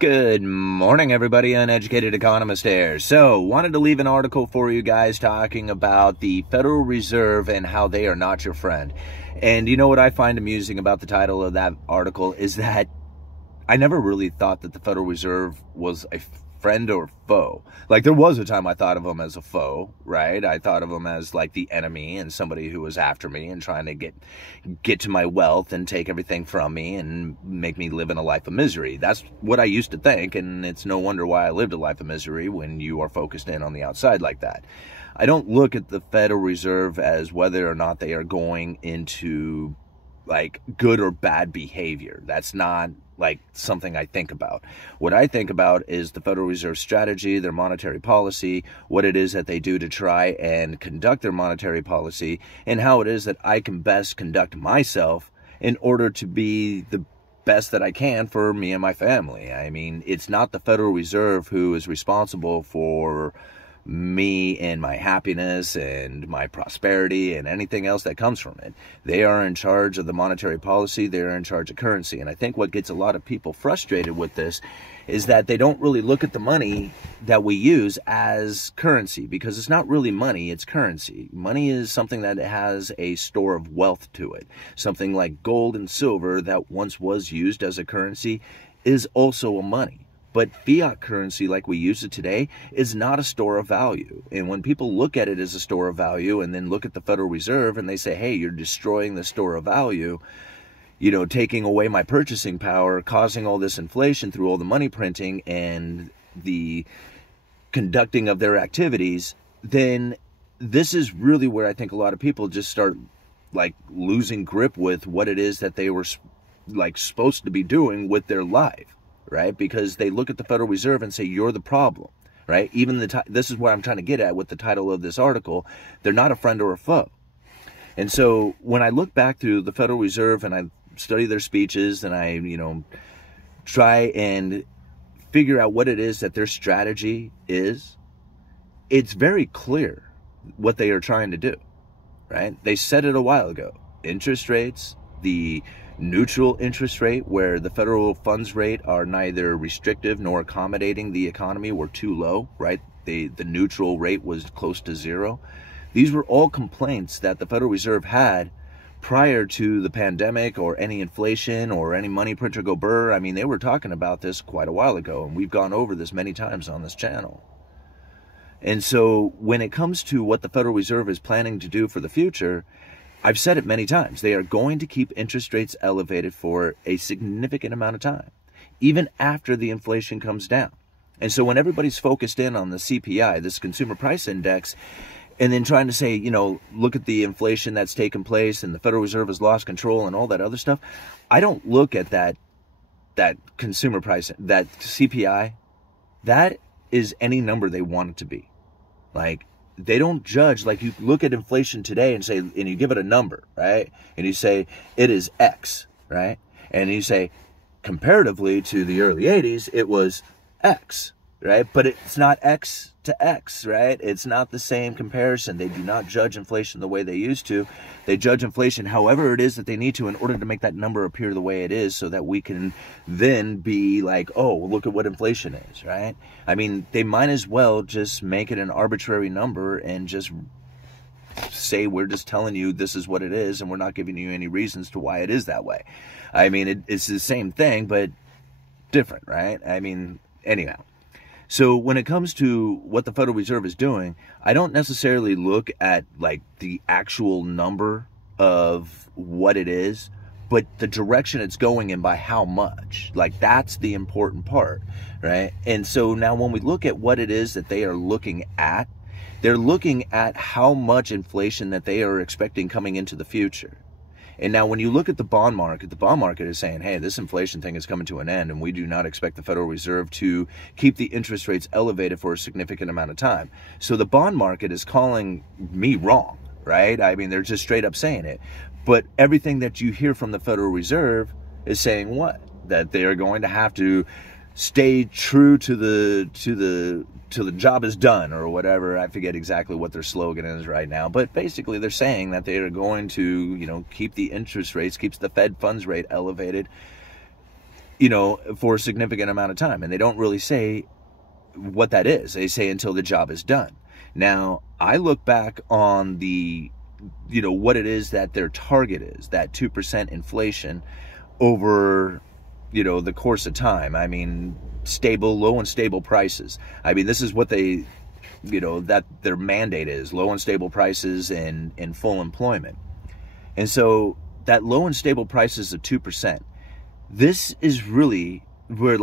Good morning, everybody. Uneducated Economist here. So, wanted to leave an article for you guys talking about the Federal Reserve and how they are not your friend. And you know what I find amusing about the title of that article is that I never really thought that the Federal Reserve was a friend or foe. Like, there was a time I thought of them as a foe, right? I thought of them as like the enemy and somebody who was after me and trying to get to my wealth and take everything from me and make me live in a life of misery. That's what I used to think, and it's no wonder why I lived a life of misery when you are focused in on the outside like that. I don't look at the Federal Reserve as whether or not they are going into like good or bad behavior. That's not like something I think about. What I think about is the Federal Reserve strategy, their monetary policy, what it is that they do to try and conduct their monetary policy, and how it is that I can best conduct myself in order to be the best that I can for me and my family. I mean, it's not the Federal Reserve who is responsible for me and my happiness and my prosperity and anything else that comes from it. They are in charge of the monetary policy. They are in charge of currency. And I think what gets a lot of people frustrated with this is that they don't really look at the money that we use as currency, because it's not really money, it's currency. Money is something that has a store of wealth to it. Something like gold and silver that once was used as a currency is also a money. But fiat currency, like we use it today, is not a store of value. And when people look at it as a store of value and then look at the Federal Reserve and they say, hey, you're destroying the store of value, you know, taking away my purchasing power, causing all this inflation through all the money printing and the conducting of their activities, then this is really where I think a lot of people just start like losing grip with what it is that they were like supposed to be doing with their life. Right? Because they look at the Federal Reserve and say, you're the problem, right? Even this is what I'm trying to get at with the title of this article. They're not a friend or a foe. And so when I look back through the Federal Reserve and I study their speeches and I, try and figure out what it is that their strategy is, it's very clear what they are trying to do, right? They said it a while ago. Interest rates, the neutral interest rate, where the federal funds rate are neither restrictive nor accommodating the economy, were too low, right? The neutral rate was close to zero. These were all complaints that the Federal Reserve had prior to the pandemic or any inflation or any money printer go burr. I mean, they were talking about this quite a while ago, and we've gone over this many times on this channel. And so when it comes to what the Federal Reserve is planning to do for the future, I've said it many times. They are going to keep interest rates elevated for a significant amount of time, even after the inflation comes down. And so when everybody's focused in on the CPI, this consumer price index, and then trying to say, look at the inflation that's taken place and the Federal Reserve has lost control and all that other stuff, I don't look at that consumer price, that CPI. That is any number they want it to be. Like, they don't judge, like you look at inflation today and say, and you give it a number, right? And you say, it is X, right? And you say, comparatively to the early 80s, it was X, right? But it's not X to X, right? It's not the same comparison. They do not judge inflation the way they used to. They judge inflation however it is that they need to in order to make that number appear the way it is, so that we can then be like, oh, look at what inflation is, right? I mean, they might as well just make it an arbitrary number and just say, we're just telling you this is what it is, and we're not giving you any reasons to why it is that way. I mean, it's the same thing, but different, right? I mean, anyhow. So when it comes to what the Federal Reserve is doing, I don't necessarily look at like the actual number of what it is, but the direction it's going in by how much. Like, that's the important part, right? And so now when we look at what it is that they are looking at, they're looking at how much inflation that they are expecting coming into the future. And now when you look at the bond market is saying, hey, this inflation thing is coming to an end, and we do not expect the Federal Reserve to keep the interest rates elevated for a significant amount of time. So the bond market is calling me wrong, right? I mean, they're just straight up saying it. But everything that you hear from the Federal Reserve is saying what? That they are going to have to stay true to the job is done, or whatever. I forget exactly what their slogan is right now, but basically they're saying that they are going to, keep the interest rates, keeps the Fed funds rate elevated for a significant amount of time. And they don't really say what that is. They say until the job is done. Now, I look back on what it is that their target is, that 2% inflation over, the course of time. I mean, low and stable prices. I mean, this is what they, that their mandate is, low and stable prices and full employment. And so that low and stable prices of 2%, this is really where,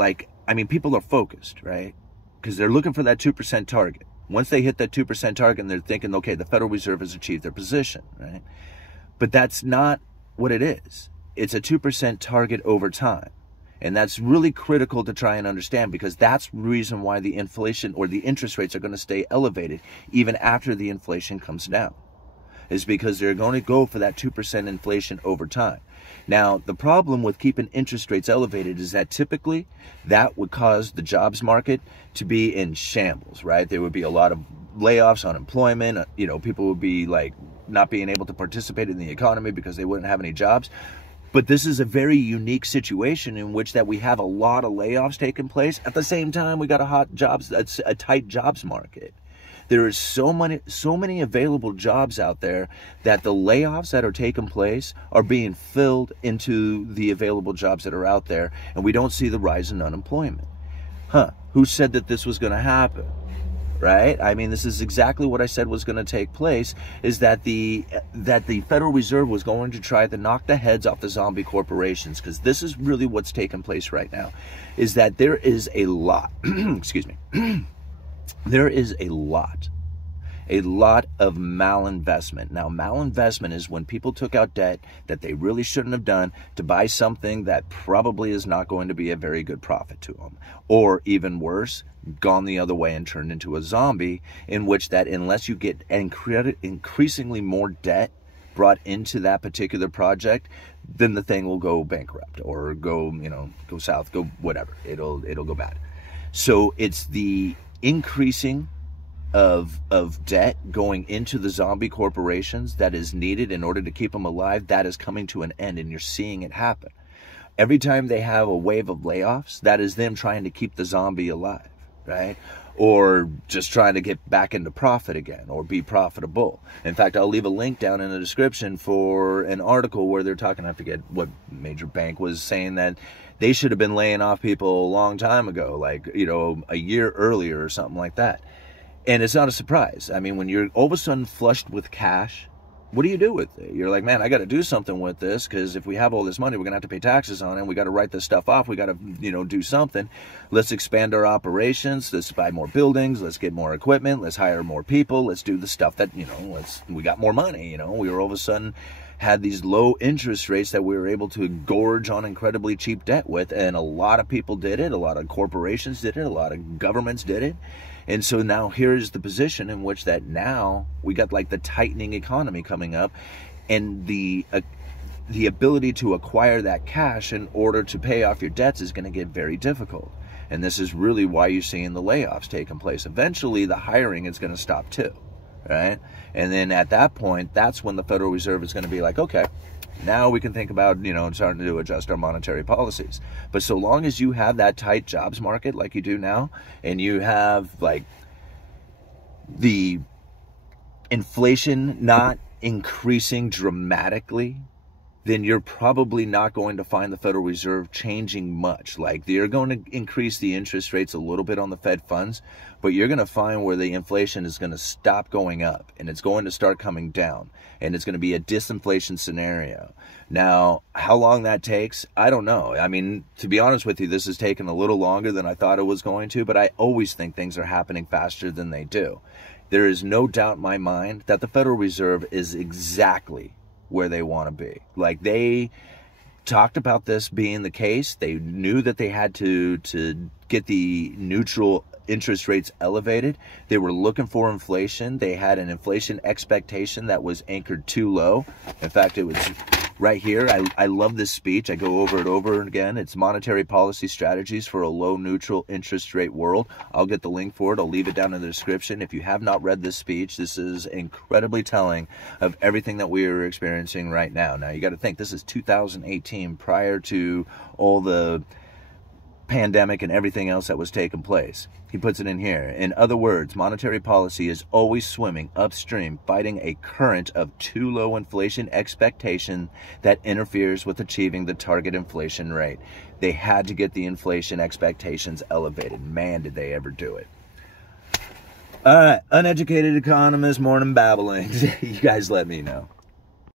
people are focused, right? Because they're looking for that 2% target. Once they hit that 2% target, they're thinking, okay, the Federal Reserve has achieved their position, right? But that's not what it is. It's a 2% target over time. And that's really critical to try and understand, because that's the reason why the inflation or the interest rates are going to stay elevated even after the inflation comes down, is because they're going to go for that 2% inflation over time. Now, the problem with keeping interest rates elevated is that typically that would cause the jobs market to be in shambles, right? There would be a lot of layoffs, unemployment, people would be not being able to participate in the economy because they wouldn't have any jobs. But this is a very unique situation in which that we have a lot of layoffs taking place. At the same time, we got a tight jobs market. There is so many available jobs out there that the layoffs that are taking place are being filled into the available jobs that are out there, and we don't see the rise in unemployment. Who said that this was going to happen? Right? I mean, this is exactly what I said was going to take place, is that the Federal Reserve was going to try to knock the heads off the zombie corporations, because this is really what's taking place right now, is that there is a lot, excuse me, there is a lot of malinvestment. Now, malinvestment is when people took out debt that they really shouldn't have done to buy something that probably is not going to be a very good profit to them. Or even worse, gone the other way and turned into a zombie, in which that unless you get increasingly more debt brought into that particular project, then the thing will go bankrupt or go south, go whatever. It'll go bad. So it's the increasing of debt going into the zombie corporations that is needed in order to keep them alive, that is coming to an end, and you're seeing it happen. Every time they have a wave of layoffs, that is them trying to keep the zombie alive, right? Or just trying to get back into profit again or be profitable. In fact, I'll leave a link down in the description for an article where they're talking, I forget what major bank was saying that they should have been laying off people a long time ago, a year earlier or something like that. And it's not a surprise. I mean, when you're all of a sudden flushed with cash, what do you do with it? You're like, man, I got to do something with this, because if we have all this money, we're going to have to pay taxes on it. We got to write this stuff off. We got to, do something. Let's expand our operations. Let's buy more buildings. Let's get more equipment. Let's hire more people. Let's do the stuff that, we got more money. We were all of a sudden had these low interest rates that we were able to gorge on incredibly cheap debt with. And a lot of people did it. A lot of corporations did it. A lot of governments did it. And so now here's the position in which that now we got the tightening economy coming up, and the ability to acquire that cash in order to pay off your debts is going to get very difficult. And this is really why you're seeing the layoffs taking place. Eventually, the hiring is going to stop too, right? And then at that point, that's when the Federal Reserve is going to be like, okay, now we can think about, starting to adjust our monetary policies. But so long as you have that tight jobs market like you do now, and you have the inflation not increasing dramatically, then you're probably not going to find the Federal Reserve changing much. They're going to increase the interest rates a little bit on the Fed funds, but you're going to find where the inflation is going to stop going up and it's going to start coming down, and it's going to be a disinflation scenario. Now, how long that takes, I don't know. I mean, to be honest with you, this has taken a little longer than I thought it was going to, but I always think things are happening faster than they do. There is no doubt in my mind that the Federal Reserve is exactly where they want to be. They talked about this being the case. They knew that they had to get the neutral interest rates elevated. They were looking for inflation. They had an inflation expectation that was anchored too low. In fact, it was right here. I love this speech. I go over it over again. It's Monetary Policy Strategies for a Low Neutral Interest Rate World. I'll get the link for it. I'll leave it down in the description. If you have not read this speech, this is incredibly telling of everything that we are experiencing right now. Now, you got to think, this is 2018, prior to all the pandemic and everything else that was taking place. He puts it in here. In other words, monetary policy is always swimming upstream, fighting a current of too low inflation expectation that interferes with achieving the target inflation rate. They had to get the inflation expectations elevated. Man, did they ever do it. All right, Uneducated Economist, morning babblings. You guys let me know.